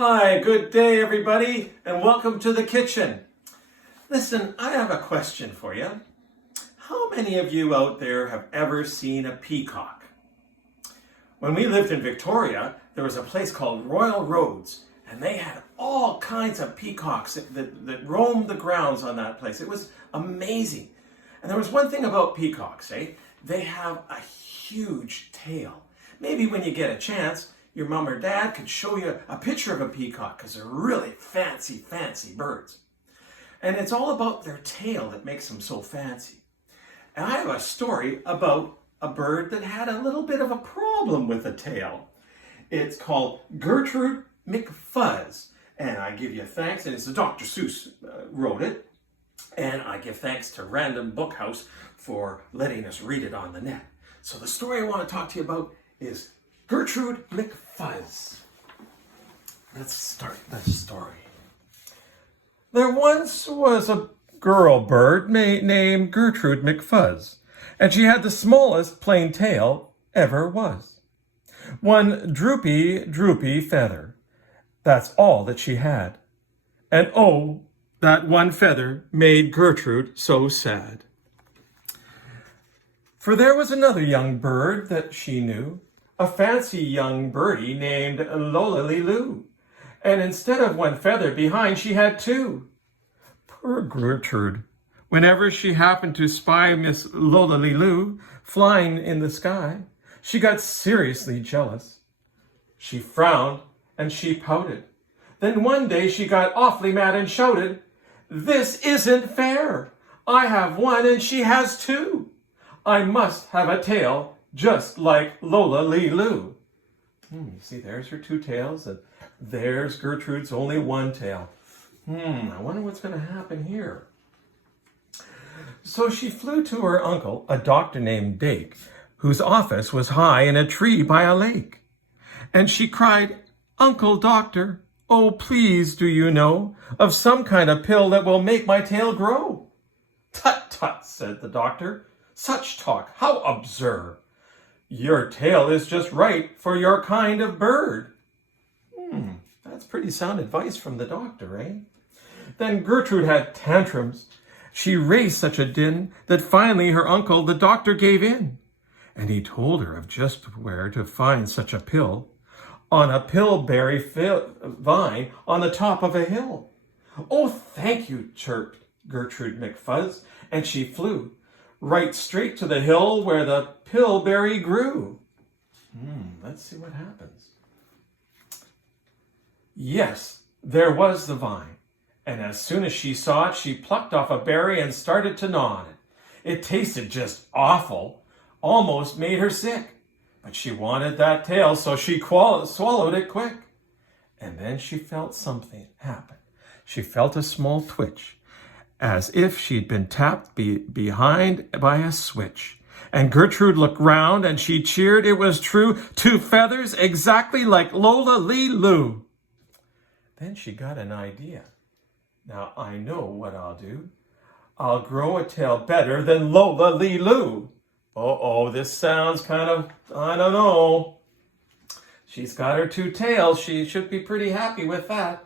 Hi, good day everybody, and welcome to the kitchen. Listen, I have a question for you. How many of you out there have ever seen a peacock? When we lived in Victoria, there was a place called Royal Roads, and they had all kinds of peacocks that roamed the grounds on that place. It was amazing. And there was one thing about peacocks, They have a huge tail. Maybe when you get a chance, your mom or dad could show you a picture of a peacock because they're really fancy birds. And it's all about their tail that makes them so fancy. And I have a story about a bird that had a little bit of a problem with a tail. It's called Gertrude McFuzz. And I give you thanks, and it's Dr. Seuss wrote it. And I give thanks to Random Book House for letting us read it on the net. So the story I want to talk to you about is Gertrude McFuzz. Let's start the story. There once was a girl bird named Gertrude McFuzz, and she had the smallest plain tail ever was. One droopy feather. That's all that she had. And oh, that one feather made Gertrude so sad. For there was another young bird that she knew, a fancy young birdie named Lola-lee-loo. And instead of one feather behind, she had two. Poor Gertrude. Whenever she happened to spy Miss Lola-lee-loo flying in the sky, she got seriously jealous. She frowned and she pouted. Then one day she got awfully mad and shouted, "This isn't fair. I have one and she has two. I must have a tail just like Lola-lee-loo." You see, there's her two tails, and there's Gertrude's only one tail. I wonder what's going to happen here. So she flew to her uncle, a doctor named Dake, whose office was high in a tree by a lake. And she cried, "Uncle Doctor, oh please do you know of some kind of pill that will make my tail grow?" "Tut, tut," said the doctor. "Such talk, how absurd! Your tail is just right for your kind of bird." That's pretty sound advice from the doctor, Then Gertrude had tantrums. She raised such a din that finally her uncle, the doctor, gave in. And he told her of just where to find such a pill, on a pillberry vine on the top of a hill. "Oh, thank you," chirped Gertrude McFuzz, and she flew right straight to the hill where the pillberry grew. Let's see what happens. Yes, there was the vine, and as soon as she saw it, she plucked off a berry and started to gnaw on it. It tasted just awful, almost made her sick, but she wanted that tail, so she swallowed it quick. And then she felt something happen. She felt a small twitch, as if she'd been tapped behind by a switch. And Gertrude looked round and she cheered. It was true, two feathers exactly like Lola-lee-loo. Then she got an idea. Now I know what I'll do. I'll grow a tail better than Lola-lee-loo. Oh, this sounds kind of, I don't know. She's got her two tails. She should be pretty happy with that.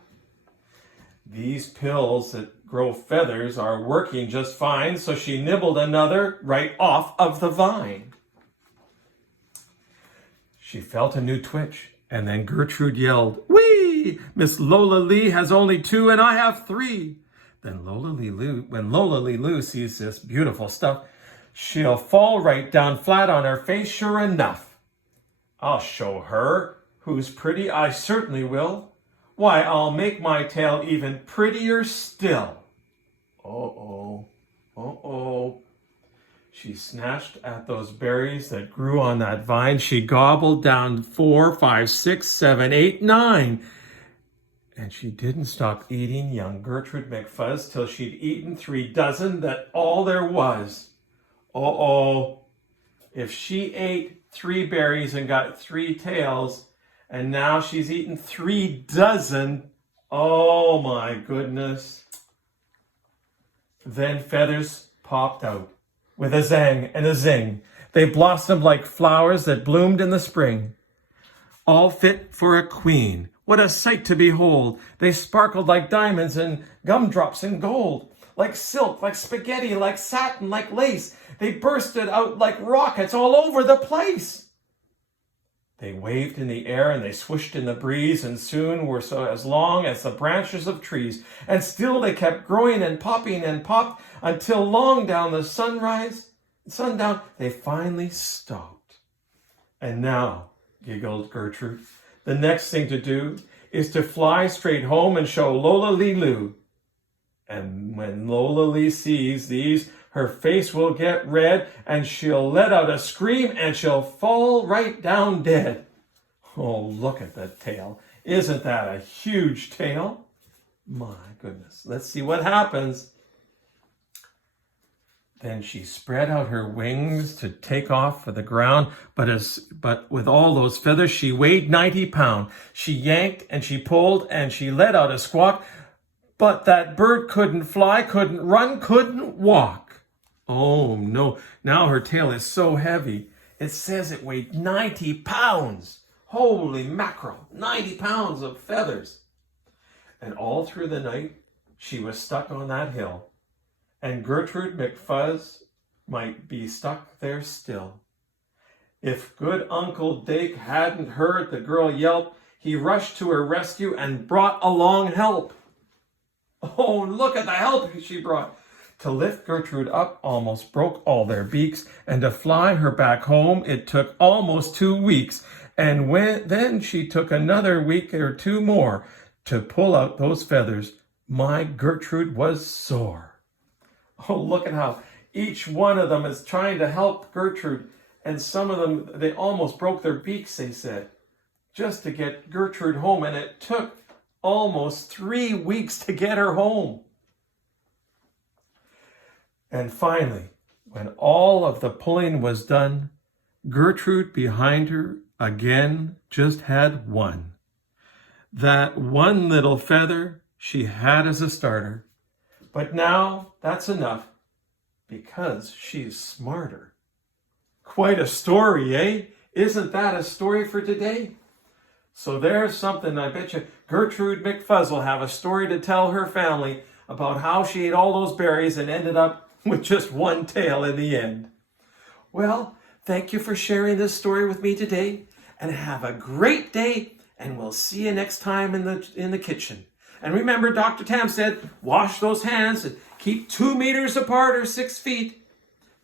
These pills that grow feathers are working just fine, so she nibbled another right off of the vine. She felt a new twitch, and then Gertrude yelled, "Whee! Miss Lola-lee has only two and I have three." Then when Lola-lee-loo sees this beautiful stuff, she'll fall right down flat on her face, sure enough. "I'll show her who's pretty, I certainly will. Why, I'll make my tail even prettier still." Uh-oh. She snatched at those berries that grew on that vine. She gobbled down 4, 5, 6, 7, 8, 9. And she didn't stop eating young Gertrude McFuzz till she'd eaten 3 dozen, that all there was. If she ate 3 berries and got 3 tails, and now she's eaten 3 dozen, oh my goodness. Then feathers popped out with a zang and a zing. They blossomed like flowers that bloomed in the spring. All fit for a queen What a sight to behold! They sparkled like diamonds and gumdrops in gold, like silk, like spaghetti, like satin, like lace. They bursted out like rockets all over the place. They waved in the air and they swished in the breeze, and soon were so as long as the branches of trees. And still they kept growing and popping and popped until long down the sundown, they finally stopped. And now, giggled Gertrude, the next thing to do is to fly straight home and show Lola Lee Lou. And when Lola Lee sees these, her face will get red, and she'll let out a scream, and she'll fall right down dead. Oh, look at the tail. Isn't that a huge tail? My goodness. Let's see what happens. Then she spread out her wings to take off for the ground, but with all those feathers, she weighed 90 pounds. She yanked and she pulled and she let out a squawk, but that bird couldn't fly, couldn't run, couldn't walk. Oh no, now her tail is so heavy. It says it weighed 90 pounds. Holy mackerel, 90 pounds of feathers. And all through the night, she was stuck on that hill. And Gertrude McFuzz might be stuck there still. If good Uncle Dake hadn't heard the girl yelp, he rushed to her rescue and brought along help. Oh, look at the help she brought. To lift Gertrude up almost broke all their beaks, and to fly her back home it took almost 2 weeks. And then she took another week or 2 more to pull out those feathers. My Gertrude was sore. Oh, look at how each one of them is trying to help Gertrude. And some of them, they almost broke their beaks, they said, just to get Gertrude home. And it took almost 3 weeks to get her home. And finally, when all of the pulling was done, Gertrude behind her again just had one. That one little feather she had as a starter. But now that's enough, because she's smarter. Quite a story, eh? Isn't that a story for today? So there's something, I bet you Gertrude McFuzz will have a story to tell her family about how she ate all those berries and ended up with just one tail in the end. Well, thank you for sharing this story with me today, and have a great day, and we'll see you next time in the kitchen. And remember, Dr. Tam said, wash those hands and keep 2 meters apart or 6 feet.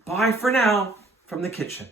Bye for now from the kitchen.